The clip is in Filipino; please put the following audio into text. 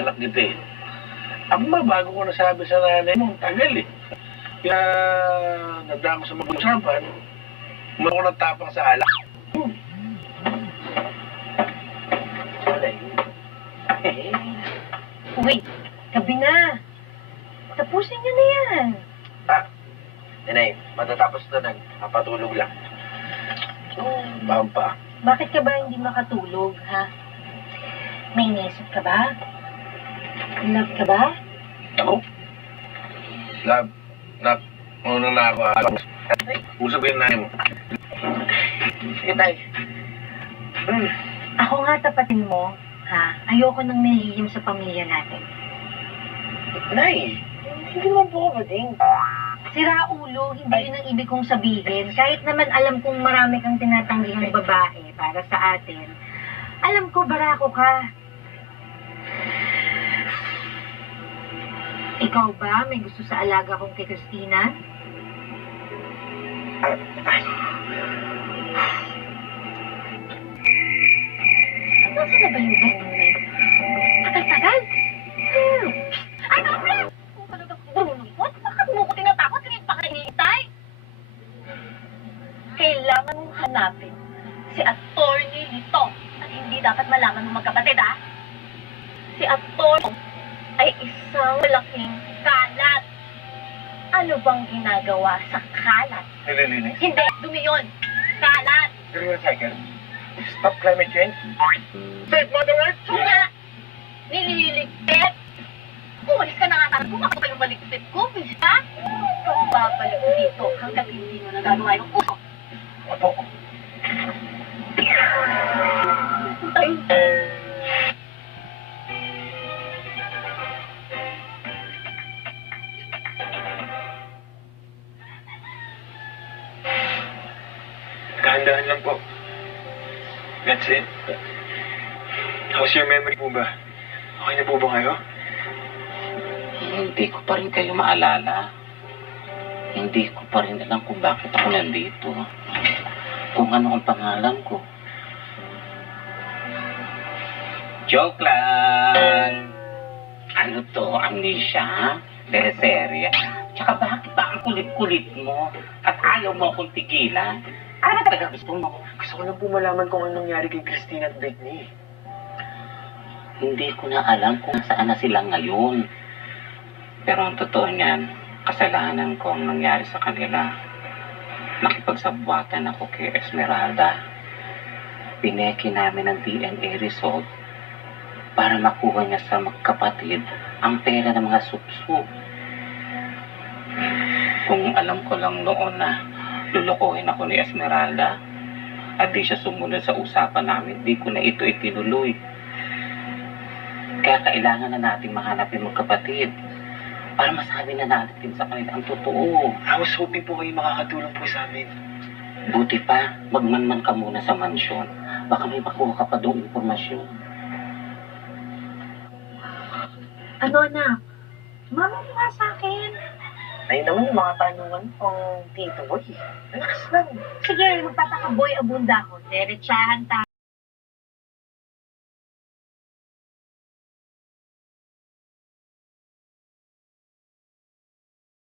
anak kita eh. Ako ba, bago ko nasabi sa nanay mo, tagal eh. Kaya nadaan ko sa mag-usapan, muna ko natapang sa alak. Wait, gabi na. Tapusin niyo na yan. Inay, matatapos na napatulog lang. So, pa. Bakit ka ba hindi makatulog, ha? May inisip ka ba? In love ka ba? Ako? Love, muna na ako. Usap yung nanay mo. Sige, tay. Ako nga tapatin mo, ha? Ayoko nang nahihiyam sa pamilya natin. Nay, hindi naman po ako bading. Sira ulo, hindi yun ang ibig kong sabihin. Kahit naman alam kong marami kang tinatanggihang babae para sa atin, alam ko barako ka. Ikaw ba may gusto sa alaga kong kay Christina? Nasaan na ba yung bango na yun? Tagal-tagal? Ay, Dobla! Kung talaga bulunod, bakit mo ko tinatakot? Hindi pa kayo hinihintay? Kailangan mong hanapin si attorney nito at hindi dapat malaman ng magkapatid, ha? Si attorney ay isang malaking kalat. Ano bang ginagawa sa kalat? Nililinis? Hindi, dumi yun. Kalat. Recycle? Stop climate change? Save Mother Earth? Nga! Nililigpit! Umalis ka na nga tayo. Kung ako pa yung baligpit ko, please, ha? Ikaw babalik dito hanggang hindi mo nagagawa yung uso. Opo. Ay! Dahan-dahan lang po. That's it. How's your memory po ba? Okay na po ba kayo? Hindi ko pa rin kayo maalala. Hindi ko pa rin alam kung bakit ako nandito. Kung ano ang pangalan ko. Joke lang! Ano to? Amnesia? Teleserye? Tsaka bakit ba ang kulit-kulit mo? At ayaw mo akong tigilan? Ano ba talaga gusto mo? Gusto ko lang po malaman kung anong nangyari kay Christina at Britney. Hindi ko na alam kung saan na sila ngayon. Pero ang totoo niyan, kasalanan ko ang nangyari sa kanila. Nakipagsabwatan ako kay Esmeralda. Pineki namin ang DNA result para makuha niya sa magkapatid ang pera ng mga sup-sup. Kung alam ko lang noon na lulukohin ako ni Esmeralda at di siya sumunod sa usapan namin, di ko na ito itinuloy. Kaya kailangan na natin mahanap yung magkapatid para masabi na natin sa kanila ang totoo. I was hoping po kayo makakatulong po sa amin. Buti pa, magmanman ka muna sa mansyon. Baka may makuha ka pa doon impormasyon. Ano na? Mama mo nga sa akin. Ayun naman yung mga tanungan pang Tito Boy. Relax lang. Sige, magtataka boy abunda ko. Diretsahan tayo.